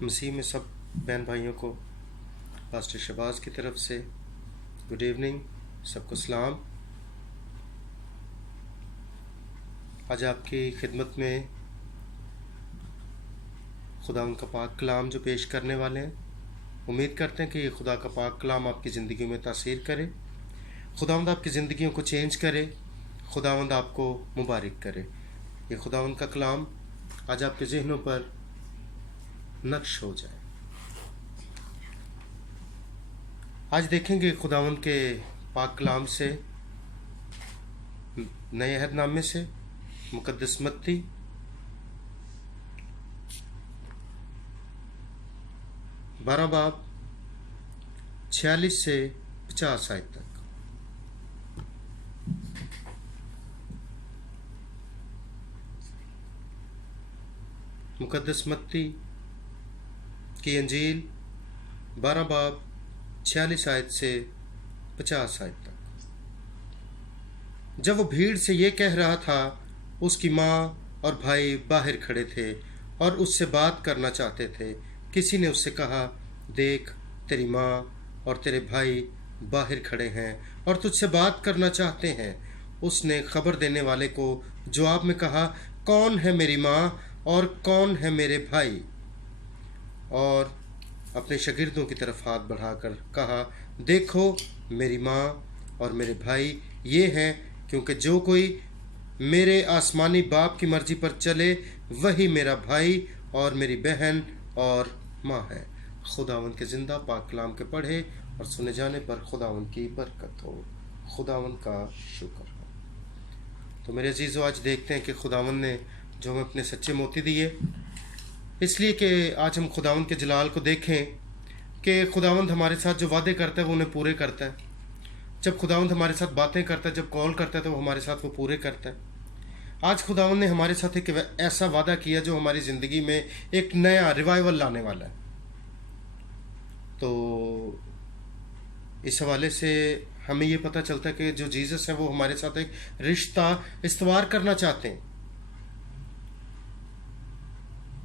مسیح میں سب بہن بھائیوں کو پاسٹر شہباز کی طرف سے گڈ ایوننگ، سب کو سلام۔ آج آپ کی خدمت میں خدا ان کا پاک کلام جو پیش کرنے والے ہیں، امید کرتے ہیں کہ یہ خدا کا پاک کلام آپ کی زندگیوں میں تاثیر کرے، خداوند آپ کی زندگیوں کو چینج کرے، خداوند آپ کو مبارک کرے۔ یہ خداوند کا کلام آج آپ کے ذہنوں پر نقش ہو جائے۔ آج دیکھیں گے خداوند کے پاک کلام سے، نئے عہد نامے سے، مقدس متی 12 باب 46 سے 50 آیت تک۔ مقدس متی کی انجیل 12 باب 46 آیت سے 50 آیت تک۔ جب وہ بھیڑ سے یہ کہہ رہا تھا، اس کی ماں اور بھائی باہر کھڑے تھے اور اس سے بات کرنا چاہتے تھے۔ کسی نے اس سے کہا، دیکھ تیری ماں اور تیرے بھائی باہر کھڑے ہیں اور تجھ سے بات کرنا چاہتے ہیں۔ اس نے خبر دینے والے کو جواب میں کہا، کون ہے میری ماں اور کون ہے میرے بھائی؟ اور اپنے شاگردوں کی طرف ہاتھ بڑھا کر کہا، دیکھو میری ماں اور میرے بھائی یہ ہیں، کیونکہ جو کوئی میرے آسمانی باپ کی مرضی پر چلے وہی میرا بھائی اور میری بہن اور ماں ہے۔ خداوند کے زندہ پاک کلام کے پڑھے اور سنے جانے پر خداوند کی برکت ہو، خداوند کا شکر ہو۔ تو میرے عزیزو، آج دیکھتے ہیں کہ خداوند نے جو ہمیں اپنے سچے موتی دیے، اس لیے کہ آج ہم خداوند کے جلال کو دیکھیں کہ خداوند ہمارے ساتھ جو وعدے کرتا ہے وہ انہیں پورے کرتا ہے۔ جب خداوند ہمارے ساتھ باتیں کرتا ہے، جب کال کرتا ہے تو وہ ہمارے ساتھ وہ پورے کرتا ہے۔ آج خداوند نے ہمارے ساتھ ایک ایسا وعدہ کیا جو ہماری زندگی میں ایک نیا ریوائول لانے والا ہے۔ تو اس حوالے سے ہمیں یہ پتہ چلتا ہے کہ جو جیزس ہے وہ ہمارے ساتھ ایک رشتہ استوار کرنا چاہتے ہیں۔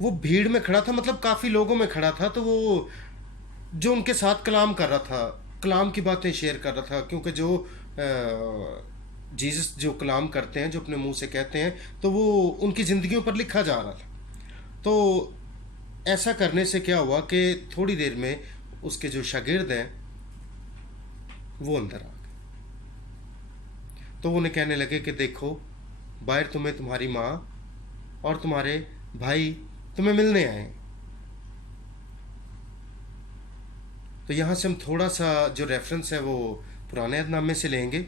وہ بھیڑ میں کھڑا تھا، مطلب کافی لوگوں میں کھڑا تھا، تو وہ جو ان کے ساتھ کلام کر رہا تھا، کلام کی باتیں شیئر کر رہا تھا، کیونکہ جو جیزس جو کلام کرتے ہیں، جو اپنے منہ سے کہتے ہیں، تو وہ ان کی زندگیوں پر لکھا جا رہا تھا۔ تو ایسا کرنے سے کیا ہوا کہ تھوڑی دیر میں اس کے جو شاگرد ہیں وہ اندر آ گئے۔ تو وہ انہیں کہنے لگے کہ دیکھو باہر تمہیں تمہاری ماں اور تمہارے بھائی تمہیں ملنے آئے ہیں۔ تو یہاں سے ہم تھوڑا سا جو ریفرنس ہے وہ پرانے عہد نامے سے لیں گے۔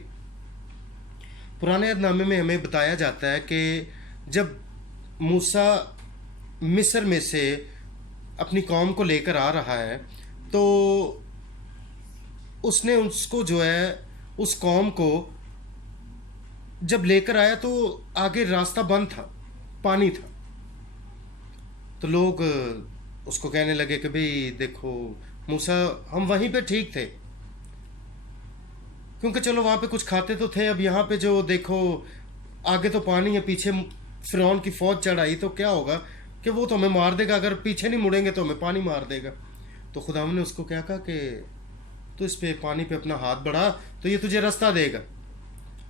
پرانے عہد نامے میں ہمیں بتایا جاتا ہے کہ جب موسیٰ مصر میں سے اپنی قوم کو لے کر آ رہا ہے، تو اس نے اس کو جو ہے اس قوم کو جب لے کر آیا تو آگے راستہ بند تھا، پانی تھا۔ تو لوگ اس کو کہنے لگے کہ بھئی دیکھو موسیٰ، ہم وہیں پہ ٹھیک تھے، کیونکہ چلو وہاں پہ کچھ کھاتے تو تھے، اب یہاں پہ جو دیکھو آگے تو پانی ہے، پیچھے فرعون کی فوج چڑھ آئی، تو کیا ہوگا کہ وہ تو ہمیں مار دے گا، اگر پیچھے نہیں مڑیں گے تو ہمیں پانی مار دے گا۔ تو خداوند نے اس کو کیا کہا کہ تو اس پہ پانی پہ اپنا ہاتھ بڑھا تو یہ تجھے راستہ دے گا۔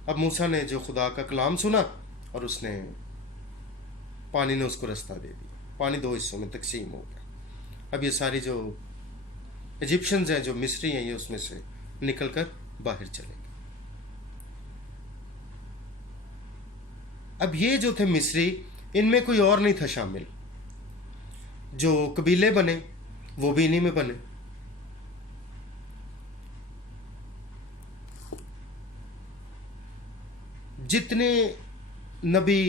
اب موسیٰ نے جو خدا کا کلام سنا اور اس نے پانی نے اس کو راستہ دے دیا، پانی 2 حصوں میں تقسیم ہو گیا۔ اب یہ ساری جو ایجپشنز ہیں، جو مصری ہیں، یہ اس میں سے نکل کر باہر چلے گئے۔ اب یہ جو تھے مصری، ان میں کوئی اور نہیں تھا شامل، جو قبیلے بنے وہ بھی انہی میں بنے۔ جتنے نبی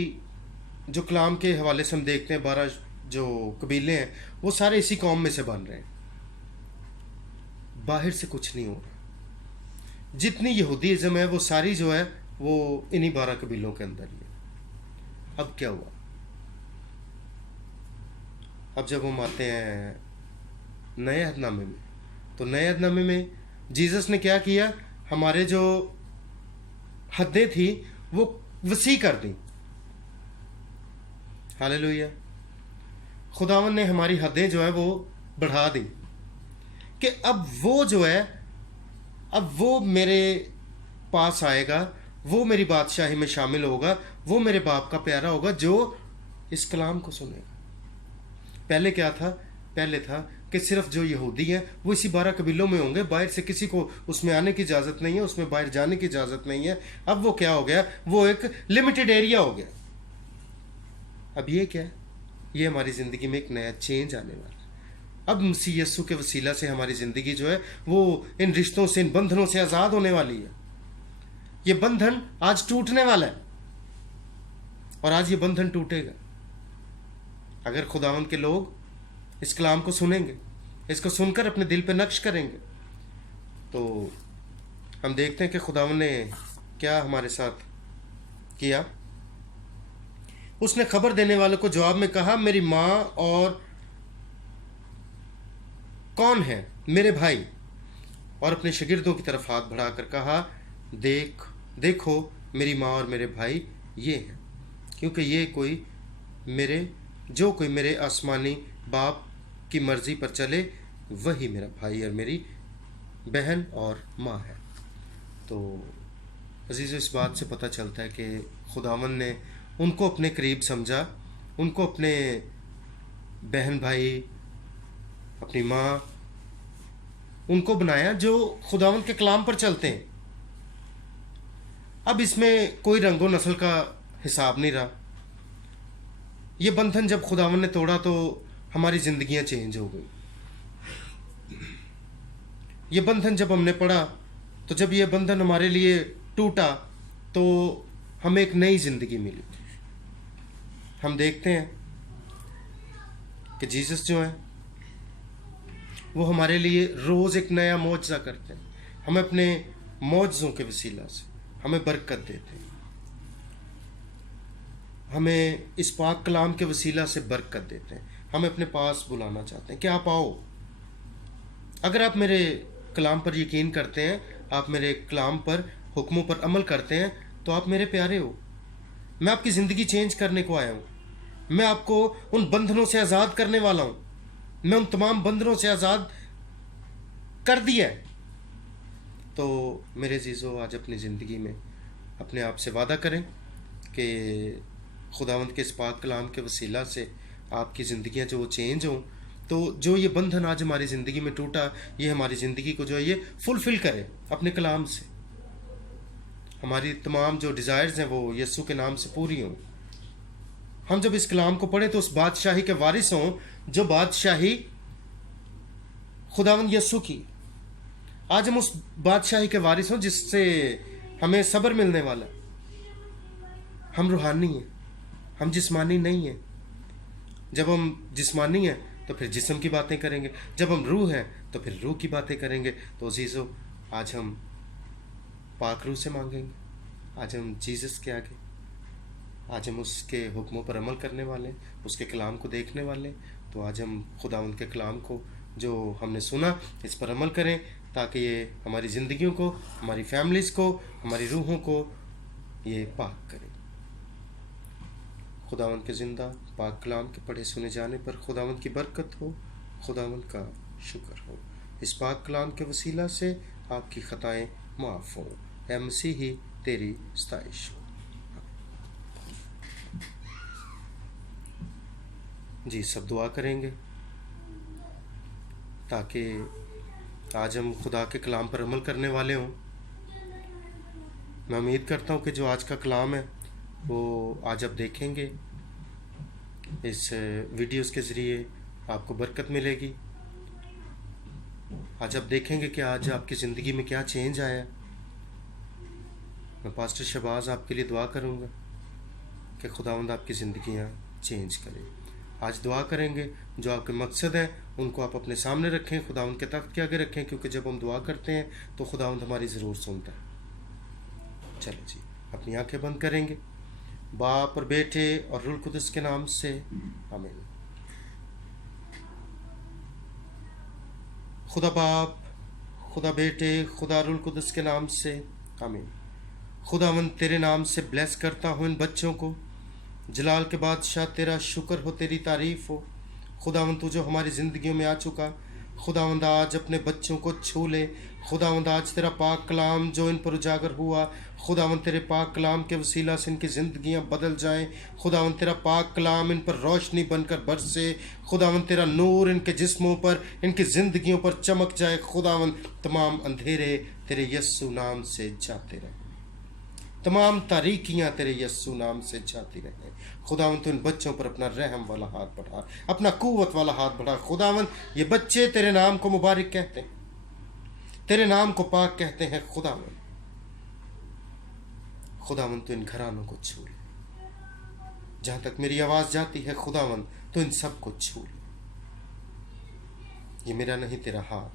جو کلام کے حوالے سے ہم دیکھتے ہیں، 12 جو قبیلے ہیں وہ سارے اسی قوم میں سے بن رہے ہیں، باہر سے کچھ نہیں ہو رہا۔ جتنی یہودیزم ہے وہ ساری جو ہے وہ انہی 12 قبیلوں کے اندر ہی ہے۔ اب کیا ہوا؟ اب جب ہم آتے ہیں نئے عہد نامے میں، تو نئے عہد نامے میں جیزس نے کیا کیا؟ ہمارے جو حدیں تھیں وہ وسیع کر دیں۔ ہاللیلویہ۔ خداوند نے ہماری حدیں جو ہیں وہ बढ़ा दी कि अब वो जो है, अब वो मेरे पास आएगा, वो मेरी बादशाही में शामिल होगा, वो मेरे बाप का प्यारा होगा जो इस कलाम को सुनेगा। पहले क्या था? पहले था कि सिर्फ जो यहूदी हैं वो इसी 12 कबीलों में होंगे, बाहर से किसी को उसमें आने की इजाज़त नहीं है, उसमें बाहर जाने की इजाज़त नहीं है। अब वो क्या हो गया? वो एक लिमिटेड एरिया हो गया। अब ये क्या है? ये हमारी ज़िंदगी में एक नया चेंज आने वाला है। अब मसीह यीशु के वसीला से हमारी ज़िंदगी जो है वो इन रिश्तों से, इन बंधनों से आज़ाद होने वाली है। ये बंधन आज टूटने वाला है और आज ये बंधन टूटेगा अगर खुदावंद के लोग इस कलाम को सुनेंगे, इसको सुनकर अपने दिल पे नक्श करेंगे। तो हम देखते हैं कि खुदावंद ने क्या हमारे साथ किया। उसने खबर देने वालों को जवाब में कहा, मेरी माँ और कौन है? मेरे भाई। और अपने शागिर्दों की तरफ हाथ बढ़ाकर कहा, देखो मेरी माँ और मेरे भाई ये हैं, क्योंकि ये जो कोई मेरे आसमानी बाप की मर्जी पर चले वही मेरा भाई और मेरी बहन और माँ है। तो अजीज़ों, इस बात से पता चलता है कि खुदावंद ने उनको अपने करीब समझा, उनको अपने बहन भाई, अपनी माँ, उनको बनाया जो खुदावंद के कलाम पर चलते हैं। अब इसमें कोई रंगो नस्ल का हिसाब नहीं रहा। ये बंधन जब खुदावंद ने तोड़ा तो हमारी ज़िंदगियां चेंज हो गई। ये बंधन जब हमने पढ़ा, तो जब ये बंधन हमारे लिए टूटा तो हमें एक नई ज़िंदगी मिली। हम देखते हैं कि जीसस जो है वो हमारे लिए रोज़ एक नया मौजज़ा करते हैं। हमें अपने मौजज़ों के वसीला से हमें बरकत देते हैं, हमें इस पाक कलाम के वसीला से बरकत देते हैं, हमें अपने पास बुलाना चाहते हैं कि आप आओ। अगर आप मेरे कलाम पर यकीन करते हैं, आप मेरे कलाम पर, हुक्मों पर अमल करते हैं, तो आप मेरे प्यारे हो। मैं आपकी ज़िंदगी चेंज करने को आया हूँ। मैं आपको उन बंधनों से आज़ाद करने वाला हूँ। मैं उन तमाम बंधनों से आज़ाद कर दिया है। तो मेरे अज़ीज़ों, आज अपनी ज़िंदगी में अपने आप से वादा करें कि खुदावंद के इस पाक कलाम के वसीला से आपकी ज़िंदगियां जो चेंज हों, तो जो ये बंधन आज हमारी ज़िंदगी में टूटा, ये हमारी ज़िंदगी को जो है ये फुलफ़िल करे अपने कलाम से। हमारी तमाम जो डिज़ायर्स हैं वो यीशु के नाम से पूरी हों। हम जब इस कलाम को पढ़ें तो उस बादशाही के वारिस हों जो बादशाही खुदावंद यीशु की। आज हम उस बादशाही के वारिस हों जिससे हमें सब्र मिलने वाला। हम रूहानी हैं, हम जिस्मानी नहीं हैं। जब हम जिस्मानी हैं तो फिर जिस्म की बातें करेंगे, जब हम रूह हैं तो फिर रूह की बातें करेंगे। तो अज़ीज़ों, आज हम पाक रूह से मांगेंगे, आज हम जीसस के आगे, आज हम उसके हुक्मों पर अमल करने वाले, उसके कलाम को देखने वाले। तो आज हम खुदावंद के कलाम को जो हमने सुना इस पर अमल करें, ताकि ये हमारी ज़िंदगियों को, हमारी फैमिलीज़ को, हमारी रूहों को ये पाक करें। खुदावंद के ज़िंदा पाक कलाम के पढ़े सुने जाने पर खुदावंद की बरकत हो, खुदावंद का शुक्र हो। इस पाक कलाम के वसीला से आपकी ख़ताएँ माफ़ हों। ऐ मसीही, तेरी सताइश हो। जी, सब दुआ करेंगे ताकि आज हम खुदा के कलाम पर अमल करने वाले हों। मैं उम्मीद करता हूँ कि जो आज का कलाम है वो आज आप देखेंगे, इस वीडियोस के ज़रिए आपको बरकत मिलेगी। आज आप देखेंगे कि आज आपकी ज़िंदगी में क्या चेंज आया। मैं पास्टर शहबाज आपके लिए दुआ करूँगा कि खुदावंद आपकी ज़िंदगियाँ चेंज करे। आज दुआ करेंगे, जो आपके मकसद हैं उनको आप अपने सामने रखें, खुदावंद के तख्त के आगे रखें, क्योंकि जब हम दुआ करते हैं तो खुदावंद हमारी ज़रूर सुनता है। चलो जी, अपनी आंखें बंद करेंगे। बाप और बेटे और रूह कुदस के नाम से आमीन। खुदा बाप, खुदा बेटे, खुदा रूह कुदस के नाम से आमीन। खुदावंद तेरे नाम से ब्लेस करता हूँ इन बच्चों को। जलाल के बादशाह तेरा शुक्र हो, तेरी तारीफ़ हो। खुदावंद तू जो हमारी ज़िंदगियों में आ चुका, खुदावंद आज अपने बच्चों को छू ले। खुदावंद आज तेरा पाक कलाम जो इन पर उजागर हुआ, खुदावंद तेरे पाक कलाम के वसीला से इनकी ज़िंदगियां बदल जाएं। खुदावंद तेरा पाक कलाम इन पर रोशनी बनकर बरसे। खुदावंद तेरा नूर इनके जिस्मों पर, इनकी ज़िंदगियों पर चमक जाए। खुदावंद तमाम अंधेरे तेरे यस्सु नाम से जाते रहे, तमाम तारीकियां तेरे यस्सु नाम से जाती रहे। खुदावंद तू इन बच्चों पर अपना रहम वाला हाथ बढ़ा, अपना कुव्वत वाला हाथ बढ़ा। खुदावंद ये बच्चे तेरे नाम को मुबारक कहते हैं, तेरे नाम को पाक कहते हैं। खुदावंद तू इन घरानों को छू ले, जहां तक मेरी आवाज जाती है खुदावंद तो इन सब को छू ले। ये मेरा नहीं तेरा हाथ।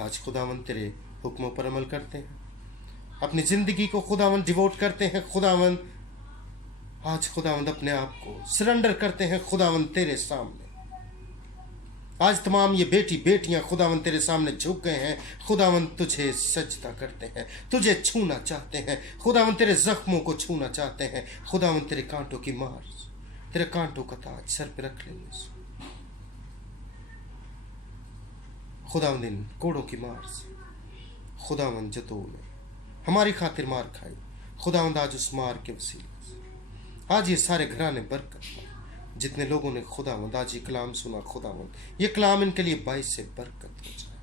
आज खुदावंद तेरे हुक्मों पर अमल करते हैं, अपनी जिंदगी को खुदावंद डिवोट करते हैं। खुदावंद आज खुदावंद अपने आप को सरेंडर करते हैं खुदावंद तेरे सामने। आज तमाम ये बेटी बेटियां खुदावंद तेरे सामने झुक गए हैं। खुदावंद तुझे सजदा करते हैं, तुझे छूना चाहते हैं। खुदावंद तेरे जख्मों को छूना चाहते हैं। खुदावंद तेरे कांटों की मार, तेरे कांटों का ताज सर पे रख लेंगे। खुदावंद इन कोड़ों की मार से खुदावंद जो तूने हमारी खातिर मार खाई, खुदावंद आज उस मार के वसीले से आज ये सारे घराने बरकत पाए। जितने लोगों ने खुदावंद आज ये कलाम सुना, खुदावंद ये कलाम इनके लिए बाइस से बरकत हो जाए।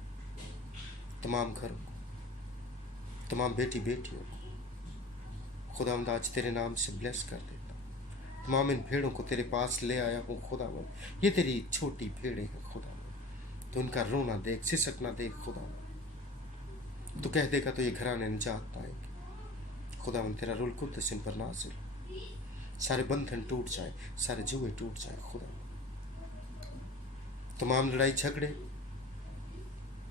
तमाम घरों को, तमाम बेटी बेटियों को खुदावंद आज तेरे नाम से ब्लेस कर देता हूँ। तमाम इन भेड़ों को तेरे पास ले आया हूँ खुदावंद। ये तेरी छोटी भेड़ें हैं खुदावंद, तो इनका रोना देख, सिसकना देख खुदावंद। तू कह देगा तो ये घराने निजात पाएंगे। खुदावंद तेरा रूल कुद्दस इन पर नाज़िल हो, सारे बंधन टूट जाए, सारे जुए टूट जाए। खुदावंद तमाम लड़ाई झगड़े,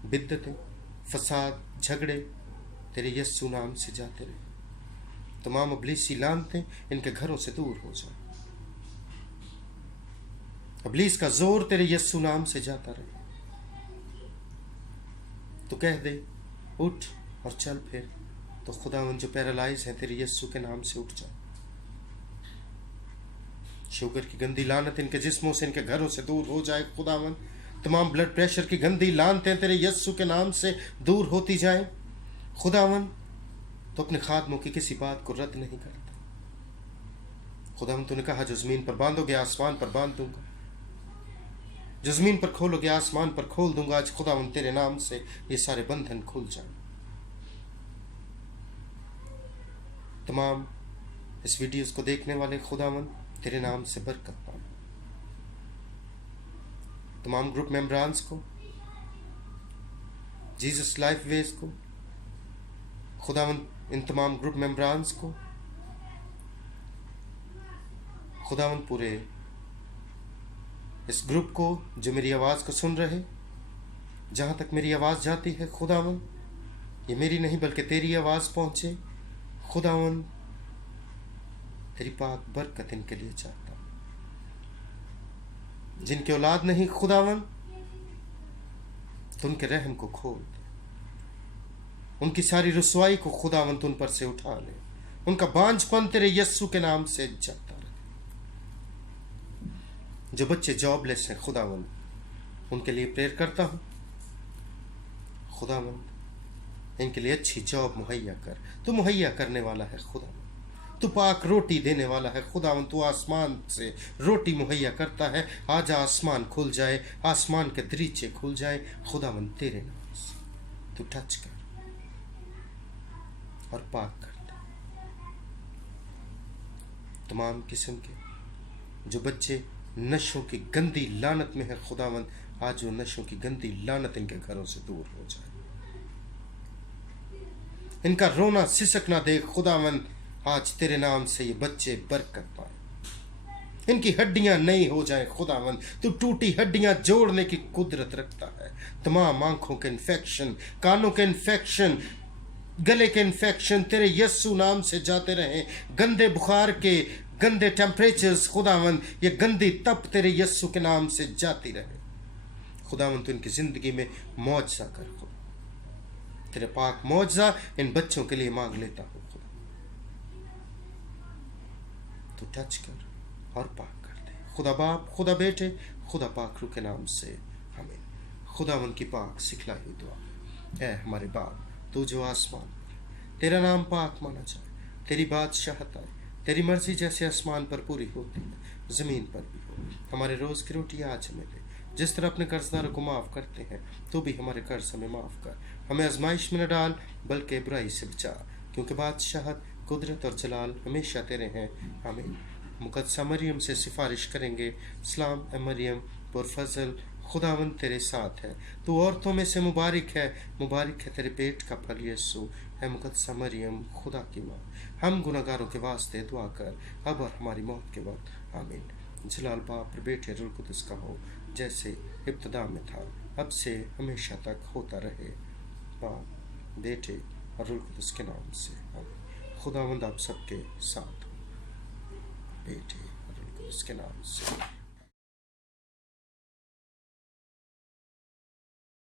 बिद्दतें, फसाद, झगड़े तेरे यस्सु नाम से जाते रहे। तमाम अबलीसी लानतें इनके घरों से दूर हो जाए। अबलीस का जोर तेरे यस्सु नाम से जाता रहे। तो कह दे उठ और चल फिर, तो खुदावंद जो पैरालाइज हैं तेरे यस्सु के नाम से उठ जाए। शुगर की गंदी लानत इनके जिस्मों से, इनके घरों से दूर हो जाए। खुदावंद तमाम ब्लड प्रेशर की गंदी लानतें तेरे यस्सु के नाम से दूर होती जाएं। खुदावंद तो अपने खादमों की किसी बात को रद्द नहीं करता। खुदावंद तूने कहा जो जमीन पर बांधोगे आसमान पर बांध दूंगा, जो जमीन पर खोलोगे आसमान पर खोल दूंगा। आज खुदावंद तेरे नाम से ये सारे बंधन खुल जाएं। तमाम इस वीडियोस को देखने वाले खुदावंद तेरे नाम से बरकत पाए। तमाम ग्रुप मेंबरान्स को, जीसस लाइफ वेज को, खुदावंद इन तमाम ग्रुप मेंबरान्स को, खुदावंद पूरे इस ग्रुप को जो मेरी आवाज़ को सुन रहे, जहाँ तक मेरी आवाज़ जाती है खुदावंद ये मेरी नहीं बल्कि तेरी आवाज़ पहुँचे। खुदावंद तेरी पाक बरकत इनके लिए चाहता हूँ। जिनके औलाद नहीं खुदावंद तो उनके रहम को खोल दे, उनकी सारी रुसवाई को खुदावंद उन पर से उठा ले। उनका बांझपन तेरे यस्सु के नाम से जाता रहे। जो बच्चे जॉबलेस हैं खुदावंद उनके लिए प्रेयर करता हूँ। खुदावंद इनके लिए अच्छी जॉब मुहैया कर, तू मुहैया करने वाला है खुदावंद। तू पाक रोटी देने वाला है खुदावंद। तू आसमान से रोटी मुहैया करता है। आज आसमान खुल जाए, आसमान के दरीचे खुल जाए खुदावंद तेरे नाम से। तू टच कर और पाक कर दे। तमाम किस्म के जो बच्चे नशों की गंदी लानत में है खुदावंद, आज वो नशों की गंदी लानत इनके घरों से दूर हो जाए। इनका रोना सिसकना देख खुदावंद, आज तेरे नाम से ये बच्चे बरकत पाए। इनकी हड्डियां नई हो जाएं खुदावंद। तू टूटी हड्डियां जोड़ने की कुदरत रखता है। तमाम आंखों के इन्फेक्शन, कानों के इन्फेक्शन, गले के इन्फेक्शन तेरे यस्सु नाम से जाते रहें। गंदे बुखार के गंदे टेम्परेचर्स खुदावंद, ये गंदी तप तेरे यस्सु के नाम से जाती रहे। खुदावंद तू इनकी जिंदगी में मौजज़ा कर। खुदा तेरे पाक मौजज़ा इन बच्चों के लिए मांग लेता हूँ। खुदा तू टच कर और पाक कर दे। खुदा बाप, खुदा बेटे, खुदा पाक रूह के नाम से आमीन। खुदावन की पाक सिखलाई हुई दुआ। ऐ हमारे बाप, तू जो आसमान पर, तेरा नाम पाक माना जाए, तेरी बादशाहत आए, तेरी मर्जी जैसे आसमान पर पूरी होती है ज़मीन पर भी हो। हमारे रोज़ की रोटी आज हमें दे, जिस तरह अपने कर्जदारों को माफ़ करते हैं तो भी हमारे कर्ज हमें माफ़ कर। हमें आजमाइश में न डाल, बल्कि बुराई से बचा, क्योंकि बादशाहत, कुदरत और जलाल हमेशा तेरे हैं आमीन। मुकद्दसा मरियम से सिफारिश करेंगे, सलाम ए मरियम पुरफजल, खुदावंद तेरे साथ है, तू औरतों में से मुबारक है तेरे पेट का फल यीशु। है मुकद्दसा मरियम खुदा की माँ, हम गुनहगारों के वास्ते दुआ कर, अब और हमारी मौत के वक्त आमीन। जलाल बाप और बेटे रूह कुद्दुस का हो, जैसे इब्तिदा में था, अब से हमेशा तक होता रहे, बाप, बेटे और रूह कुद्दुस के नाम से आमीन। खुदावंद आप सबके साथ हो, बेटे और रूह कुद्दुस के नाम से।